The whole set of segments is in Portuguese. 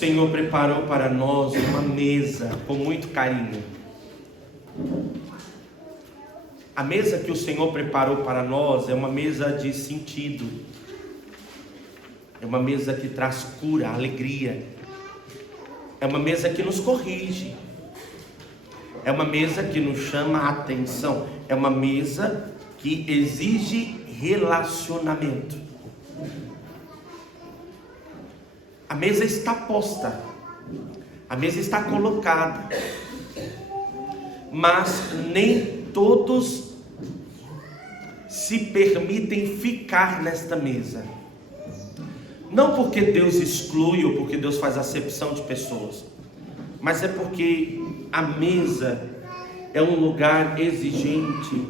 Senhor preparou para nós uma mesa com muito carinho. A mesa que o Senhor preparou para nós é uma mesa de sentido. É uma mesa que traz cura, alegria. É uma mesa que nos corrige. É uma mesa que nos chama a atenção. É uma mesa que exige relacionamento. A mesa está posta. A mesa está colocada. Mas nem todos se permitem ficar nesta mesa. Não porque Deus exclui ou porque Deus faz acepção de pessoas, mas é porque a mesa é um lugar exigente,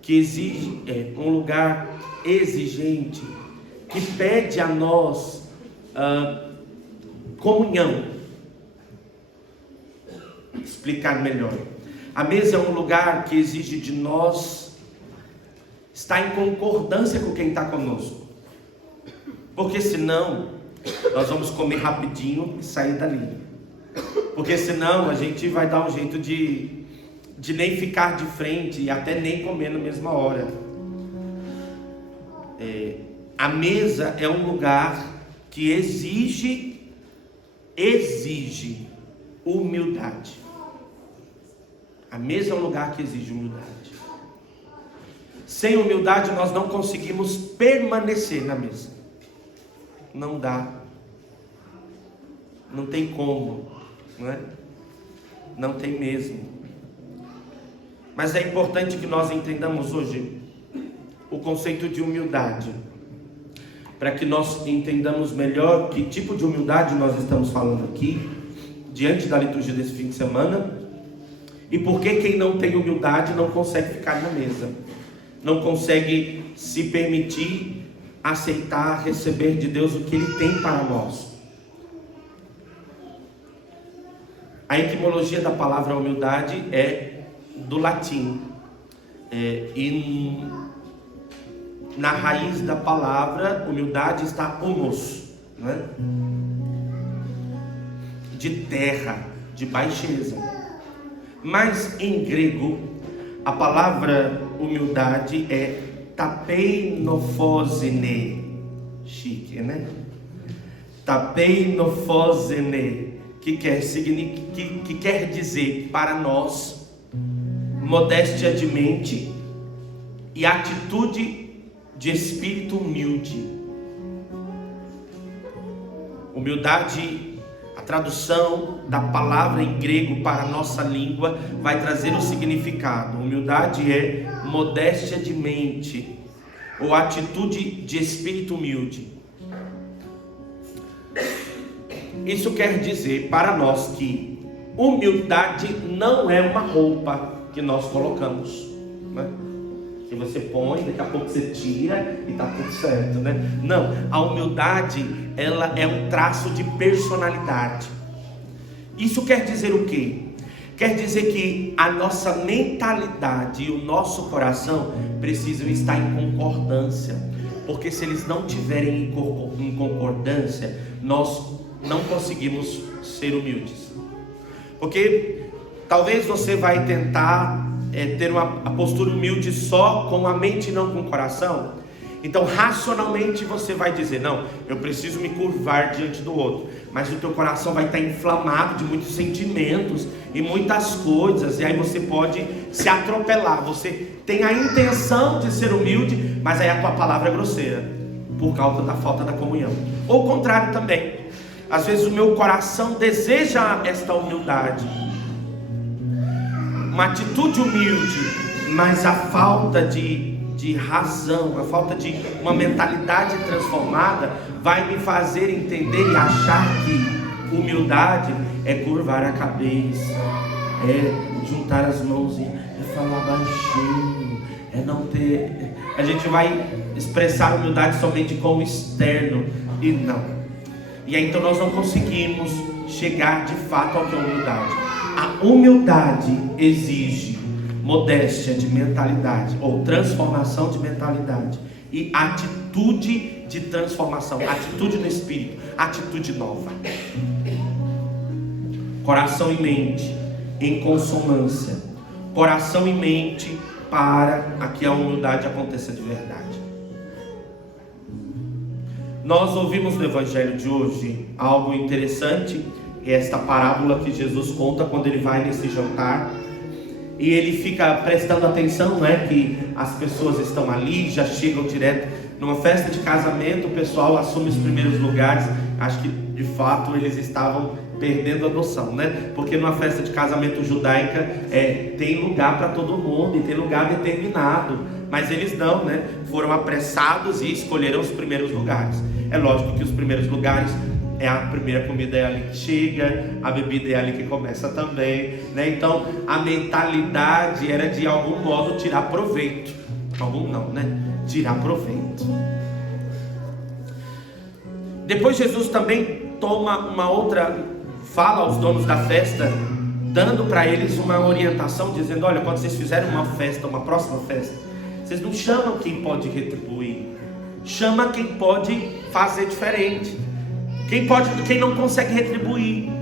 que exige, um lugar exigente, que pede a nós comunhão. Explicar melhor. A mesa é um lugar que exige de nós estar em concordância com quem está conosco. Porque senão, nós vamos comer rapidinho e sair dali. Porque senão, a gente vai dar um jeito de nem ficar de frente e até nem comer na mesma hora. A mesa é um lugar que exige humildade. A mesa é um lugar que exige humildade. Sem humildade nós não conseguimos permanecer na mesa. Não dá. Não tem como, não é? Não tem mesmo. Mas é importante que nós entendamos hoje o conceito de humildade, para que nós entendamos melhor que tipo de humildade nós estamos falando aqui, diante da liturgia desse fim de semana, e por que quem não tem humildade não consegue ficar na mesa, não consegue se permitir aceitar, receber de Deus o que Ele tem para nós. A etimologia da palavra humildade é do latim, e na raiz da palavra humildade está humus, né? De terra, de baixeza. Mas em grego a palavra humildade é tapeinofosene. Chique, né? Tapeinofosene, que quer dizer para nós modéstia de mente e atitude de espírito humilde. Humildade, a tradução da palavra em grego para a nossa língua vai trazer o significado. Humildade é modéstia de mente ou atitude de espírito humilde. Isso quer dizer para nós que humildade não é uma roupa que nós colocamos, né? Que você põe, daqui a pouco você tira e está tudo certo, né? Não, a humildade, ela é um traço de personalidade. Isso quer dizer o quê? Quer dizer que a nossa mentalidade e o nosso coração precisam estar em concordância, porque se eles não tiverem em concordância, nós não conseguimos ser humildes. Porque talvez você vai tentar ter uma postura humilde só com a mente e não com o coração. Então racionalmente você vai dizer, não, eu preciso me curvar diante do outro, mas o teu coração vai estar inflamado de muitos sentimentos e muitas coisas, e aí você pode se atropelar. Você tem a intenção de ser humilde, mas aí a tua palavra é grosseira, por causa da falta da comunhão. Ou o contrário também, às vezes o meu coração deseja esta humildade, uma atitude humilde, mas a falta de razão, a falta de uma mentalidade transformada vai me fazer entender e achar que humildade é curvar a cabeça, é juntar as mãos e falar baixinho, é não ter... A gente vai expressar humildade somente com o externo e não. E aí então nós não conseguimos chegar de fato ao que é humildade. A humildade exige modéstia de mentalidade, ou transformação de mentalidade, e atitude de transformação, atitude no espírito, atitude nova. coração e mente em consonância, coração e mente para que a humildade aconteça de verdade. Nós ouvimos no Evangelho de hoje algo interessante, esta parábola que Jesus conta quando ele vai nesse jantar, e ele fica prestando atenção, que as pessoas estão ali, já chegam direto. Numa festa de casamento, o pessoal assume os primeiros lugares. Acho que de fato eles estavam perdendo a noção, porque numa festa de casamento judaica tem lugar para todo mundo e tem lugar determinado, mas eles não, foram apressados e escolheram os primeiros lugares. É lógico que os primeiros lugares a primeira comida é ali que chega, a bebida é ali que começa também, Então a mentalidade era de algum modo tirar proveito. Algum não, tirar proveito. Depois Jesus também toma uma outra, fala aos donos da festa, dando para eles uma orientação, dizendo: olha, quando vocês fizerem uma festa, uma próxima festa, vocês não chamam quem pode retribuir, chama quem pode fazer diferente, quem não consegue retribuir.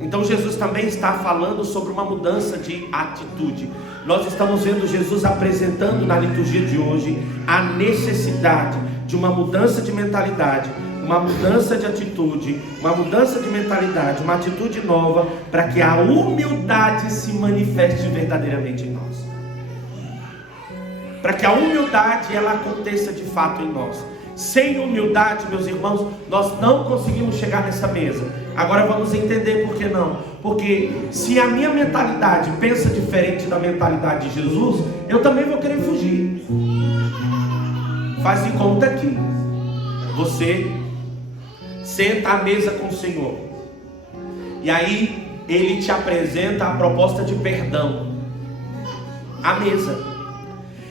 Então Jesus também está falando sobre uma mudança de atitude. Nós estamos vendo Jesus apresentando na liturgia de hoje a necessidade de uma mudança de mentalidade, uma mudança de atitude, uma mudança de mentalidade, uma atitude nova, para que a humildade se manifeste verdadeiramente em nós, para que a humildade ela aconteça de fato em nós. Sem humildade, meus irmãos, nós não conseguimos chegar nessa mesa. Agora vamos entender por que não. Porque se a minha mentalidade pensa diferente da mentalidade de Jesus, eu também vou querer fugir. Faz de conta que você senta à mesa com o Senhor, e aí Ele te apresenta a proposta de perdão à mesa.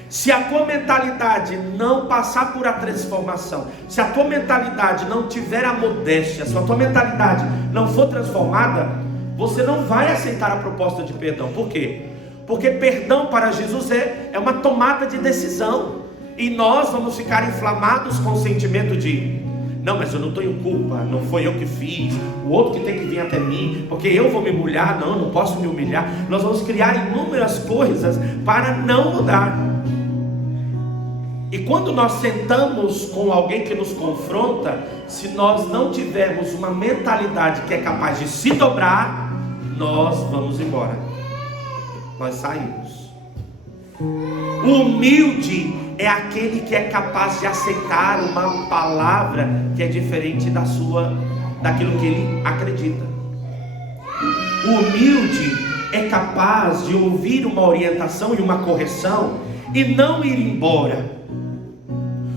Se a tua mentalidade não passar por a transformação, se a tua mentalidade não tiver a modéstia, se a tua mentalidade não for transformada, você não vai aceitar a proposta de perdão. Por quê? Porque perdão para Jesus é uma tomada de decisão, e nós vamos ficar inflamados com o sentimento de: não, mas eu não tenho culpa, não foi eu que fiz, o outro que tem que vir até mim, porque eu vou me humilhar, não posso me humilhar. Nós vamos criar inúmeras coisas para não mudar. E quando nós sentamos com alguém que nos confronta, se nós não tivermos uma mentalidade que é capaz de se dobrar, nós vamos embora, nós saímos. O humilde é aquele que é capaz de aceitar uma palavra que é diferente daquilo que ele acredita. O humilde é capaz de ouvir uma orientação e uma correção e não ir embora.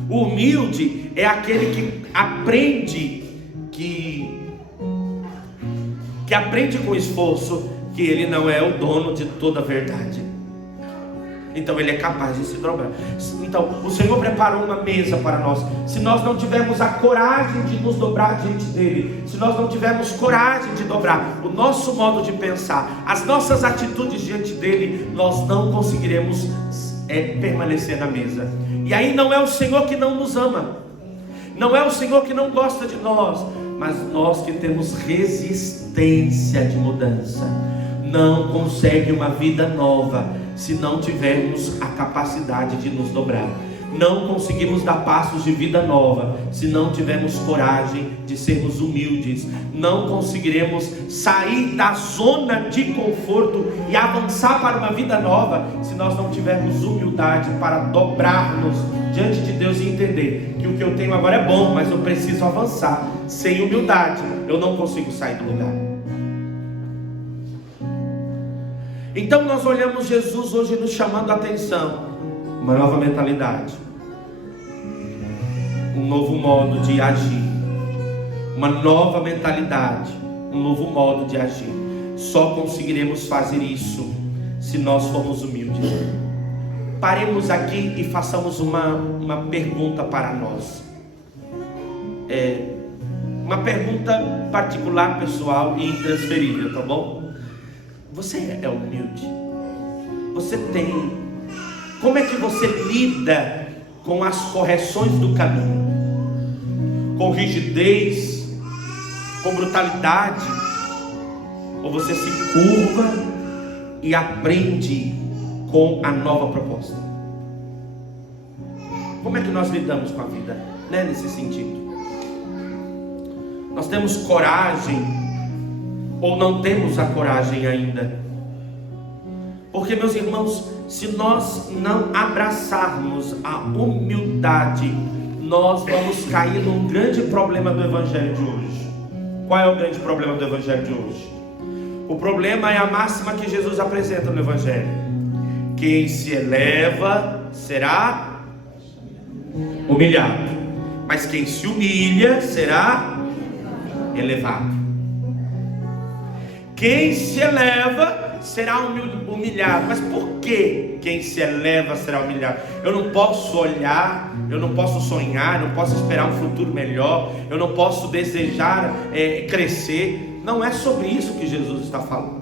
O humilde é aquele que aprende, que aprende com esforço que ele não é o dono de toda a verdade. Então ele é capaz de se dobrar. Então o Senhor preparou uma mesa para nós. Se nós não tivermos a coragem de nos dobrar diante dele, se nós não tivermos coragem de dobrar o nosso modo de pensar, as nossas atitudes diante dele, nós não conseguiremos permanecer na mesa. E aí não é o Senhor que não nos ama, não é o Senhor que não gosta de nós, mas nós que temos resistência de mudança. Não consegue uma vida nova se não tivermos a capacidade de nos dobrar. Não conseguimos dar passos de vida nova se não tivermos coragem de sermos humildes. Não conseguiremos sair da zona de conforto e avançar para uma vida nova se nós não tivermos humildade para dobrarmos diante de Deus e entender que o que eu tenho agora é bom, mas eu preciso avançar. Sem humildade eu não consigo sair do lugar. Então nós olhamos Jesus hoje nos chamando a atenção, uma nova mentalidade, um novo modo de agir, uma nova mentalidade, um novo modo de agir. Só conseguiremos fazer isso se nós formos humildes. Paremos aqui e façamos uma pergunta para nós, uma pergunta particular, pessoal e intransferível, tá bom? Você é humilde? Você tem? Como é que você lida com as correções do caminho? Com rigidez? Com brutalidade? ou você se curva e aprende com a nova proposta? Como é que nós lidamos com a vida, né, nesse sentido? Nós temos coragem ou não temos a coragem ainda? Porque, meus irmãos, se nós não abraçarmos a humildade, nós vamos cair num grande problema do Evangelho de hoje. Qual é o grande problema do Evangelho de hoje? O problema é a máxima que Jesus apresenta no Evangelho: quem se eleva será humilhado, mas quem se humilha será elevado. Quem se eleva será humilhado. Mas por que quem se eleva será humilhado? Eu não posso olhar, eu não posso sonhar, eu não posso esperar um futuro melhor, eu não posso desejar crescer. Não é sobre isso que Jesus está falando.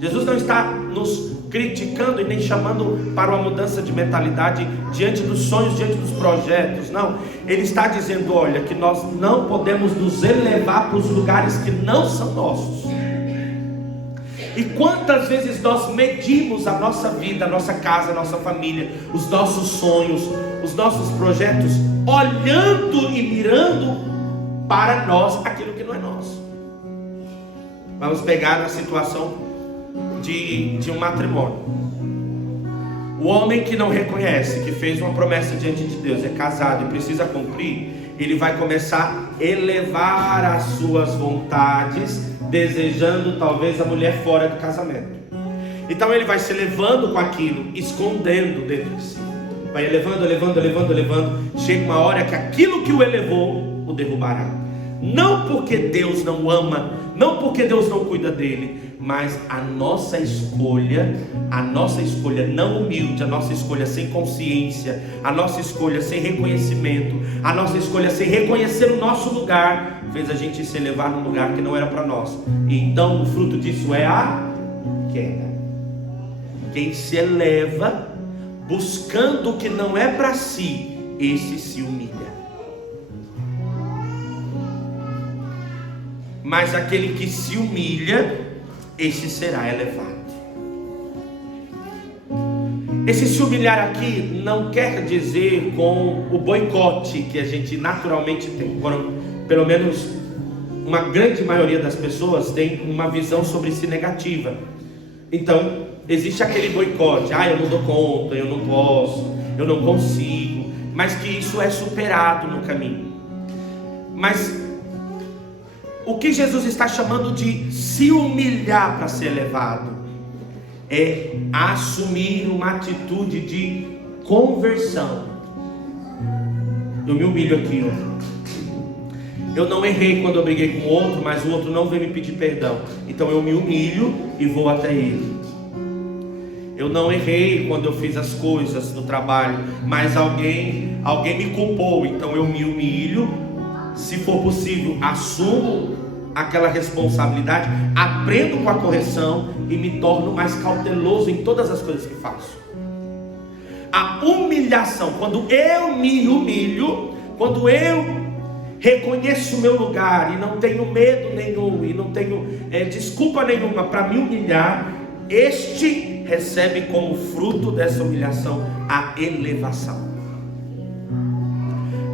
Jesus não está nos criticando e nem chamando para uma mudança de mentalidade diante dos sonhos, diante dos projetos. Não, Ele está dizendo, olha, que nós não podemos nos elevar para os lugares que não são nossos. E quantas vezes nós medimos a nossa vida, a nossa casa, a nossa família, os nossos sonhos, os nossos projetos, olhando e mirando para nós aquilo que não é nosso. Vamos pegar a situação de um matrimônio. O homem que não reconhece, que fez uma promessa diante de Deus, é casado e precisa cumprir, ele vai começar a elevar as suas vontades, desejando talvez a mulher fora do casamento. Então ele vai se elevando com aquilo, escondendo dentro de si. Vai elevando. Chega uma hora que aquilo que o elevou, o derrubará. Não porque Deus não ama, não porque Deus não cuida dele, mas a nossa escolha não humilde, a nossa escolha sem consciência, a nossa escolha sem reconhecimento, a nossa escolha sem reconhecer o nosso lugar, fez a gente se elevar num lugar que não era para nós. E então o fruto disso é a queda. Quem se eleva buscando o que não é para si, esse se humilha. Mas aquele que se humilha, esse será elevado. Esse se humilhar aqui não quer dizer com o boicote que a gente naturalmente tem. Pelo menos uma grande maioria das pessoas tem uma visão sobre si negativa. Então existe aquele boicote: eu não dou conta, eu não posso, eu não consigo. Mas que isso é superado no caminho. Mas o que Jesus está chamando de se humilhar para ser elevado é assumir uma atitude de conversão. Eu me humilho aqui, Eu não errei quando eu briguei com o outro, mas o outro não veio me pedir perdão. Então eu me humilho e vou até ele. Eu não errei quando eu fiz as coisas no trabalho, mas alguém me culpou. Então eu me humilho. Se for possível, assumo aquela responsabilidade, aprendo com a correção e me torno mais cauteloso em todas as coisas que faço. A humilhação, quando eu me humilho, quando eu reconheço o meu lugar e não tenho medo nenhum e não tenho desculpa nenhuma para me humilhar, este recebe como fruto dessa humilhação a elevação.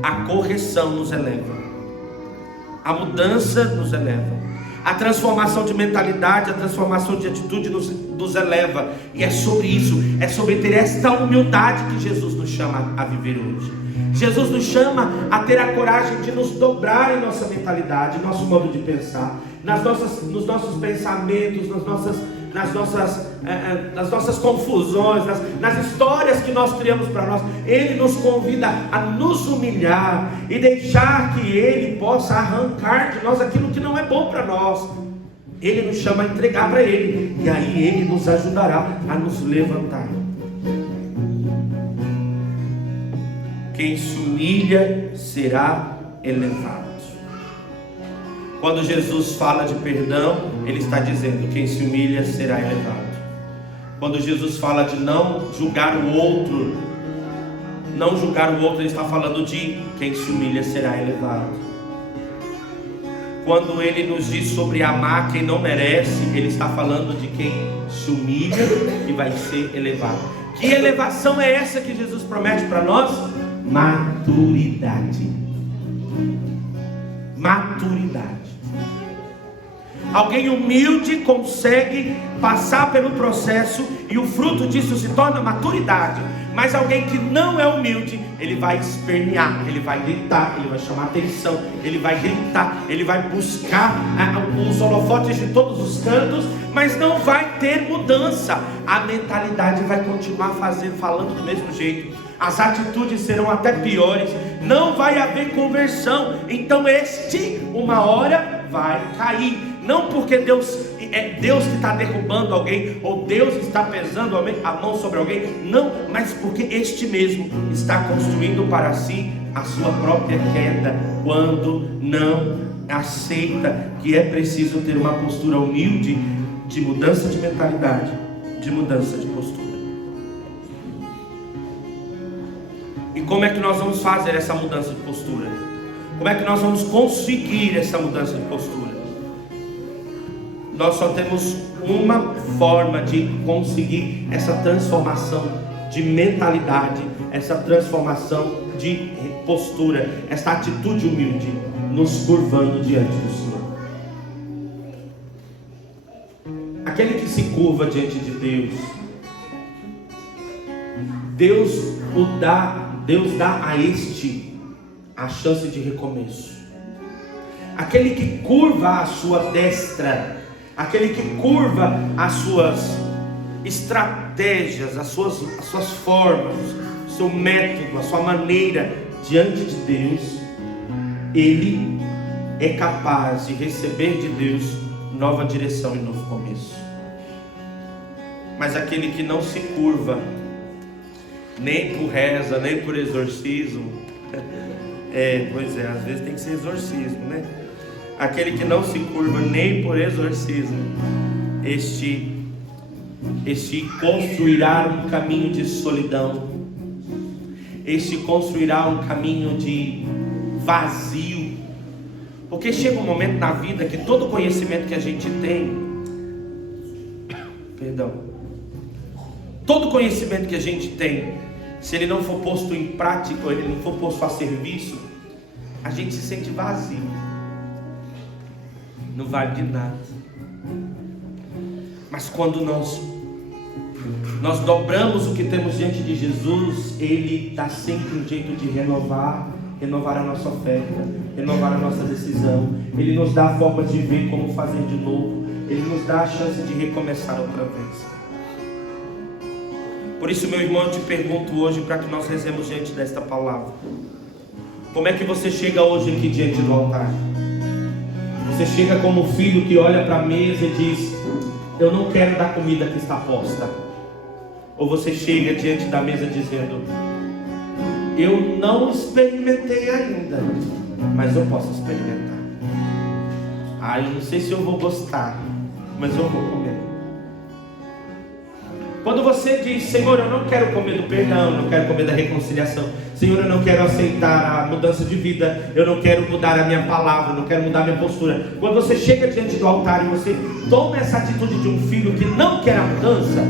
A correção nos eleva. A mudança nos eleva. A transformação de mentalidade, a transformação de atitude nos eleva. E é sobre isso, é sobre ter esta humildade que Jesus nos chama a viver hoje. Jesus nos chama a ter a coragem de nos dobrar em nossa mentalidade, em nosso modo de pensar, nos nossos pensamentos, nas nossas confusões, nas histórias que nós criamos para nós. Ele nos convida a nos humilhar e deixar que Ele possa arrancar de nós aquilo que não é bom para nós. Ele nos chama a entregar para Ele, e aí Ele nos ajudará a nos levantar. Quem se humilha será elevado. Quando Jesus fala de perdão, Ele está dizendo: quem se humilha será elevado. Quando Jesus fala de não julgar o outro, Ele está falando de quem se humilha será elevado. Quando ele nos diz sobre amar quem não merece, ele está falando de quem se humilha e vai ser elevado. Que elevação é essa que Jesus promete para nós? Maturidade. Maturidade. Alguém humilde consegue passar pelo processo e o fruto disso se torna maturidade. Mas alguém que não é humilde, ele vai espernear, ele vai gritar, ele vai chamar atenção, ele vai gritar, ele vai buscar os holofotes de todos os cantos, mas não vai ter mudança. A mentalidade vai continuar falando do mesmo jeito. As atitudes serão até piores, não vai haver conversão. Então uma hora vai cair. Não porque é Deus que está derrubando alguém, ou Deus está pesando a mão sobre alguém, não, mas porque este mesmo está construindo para si a sua própria queda, quando não aceita que é preciso ter uma postura humilde, de mudança de mentalidade, de mudança de postura. E como é que nós vamos fazer essa mudança de postura? Como é que nós vamos conseguir essa mudança de postura? Nós só temos uma forma de conseguir essa transformação de mentalidade, essa transformação de postura, essa atitude humilde, nos curvando diante do Senhor. Aquele que se curva diante de Deus dá a este a chance de recomeço. Aquele que curva a sua destra, aquele que curva as suas estratégias, as suas formas, o seu método, a sua maneira diante de Deus, ele é capaz de receber de Deus nova direção e novo começo. Mas aquele que não se curva, nem por reza, nem por exorcismo, às vezes tem que ser exorcismo, né? Aquele que não se curva nem por exorcismo, este construirá um caminho de solidão, este construirá um caminho de vazio, porque chega um momento na vida que todo conhecimento que a gente tem, todo conhecimento que a gente tem, se ele não for posto em prática, ou ele não for posto a serviço, a gente se sente vazio, não vale de nada. Mas quando nós dobramos o que temos diante de Jesus, Ele dá sempre um jeito de renovar a nossa oferta, renovar a nossa decisão. Ele nos dá a forma de ver como fazer de novo, Ele nos dá a chance de recomeçar outra vez. Por isso, meu irmão, eu te pergunto hoje, para que nós rezemos diante desta palavra: como é que você chega hoje aqui diante do altar? Você chega como filho que olha para a mesa e diz: eu não quero da comida que está posta? Ou você chega diante da mesa dizendo: eu não experimentei ainda, mas eu posso experimentar. Eu não sei se eu vou gostar, mas eu vou comer. Quando você diz: Senhor, eu não quero comer do perdão, eu não quero comer da reconciliação, Senhor, eu não quero aceitar a mudança de vida, eu não quero mudar a minha palavra, eu não quero mudar a minha postura. Quando você chega diante do altar e você toma essa atitude de um filho que não quer a mudança,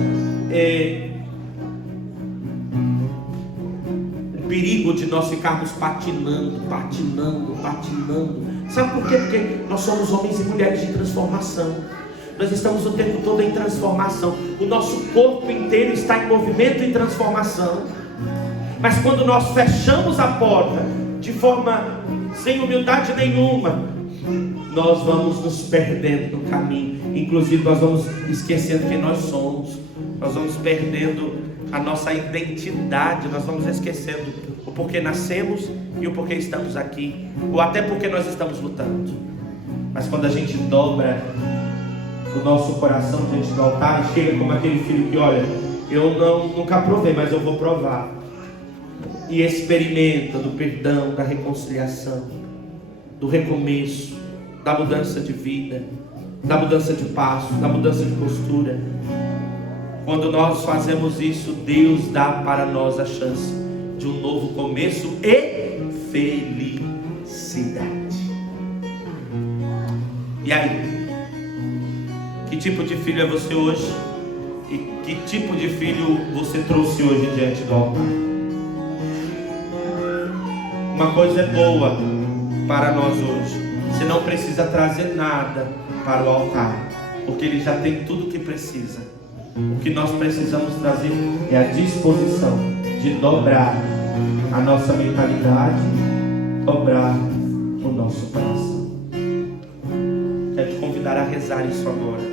o perigo de nós ficarmos patinando. Sabe por quê? Porque nós somos homens e mulheres de transformação. Nós estamos o tempo todo em transformação. O nosso corpo inteiro está em movimento e transformação. Mas quando nós fechamos a porta de forma sem humildade nenhuma, nós vamos nos perdendo no caminho. Inclusive nós vamos esquecendo quem nós somos. Nós vamos perdendo a nossa identidade. Nós vamos esquecendo o porquê nascemos e o porquê estamos aqui, ou até porque nós estamos lutando. Mas quando a gente dobra o nosso coração diante do altar e chega como aquele filho que, olha, eu nunca provei, mas eu vou provar, e experimenta do perdão, da reconciliação, do recomeço, da mudança de vida, da mudança de passo, da mudança de postura. Quando nós fazemos isso, Deus dá para nós a chance de um novo começo e felicidade. E aí? Que tipo de filho é você hoje? E que tipo de filho você trouxe hoje diante do altar? Uma coisa é boa para nós hoje: você não precisa trazer nada para o altar, porque Ele já tem tudo o que precisa. O que nós precisamos trazer é a disposição de dobrar a nossa mentalidade, dobrar o nosso coração. Quero te convidar a rezar isso agora.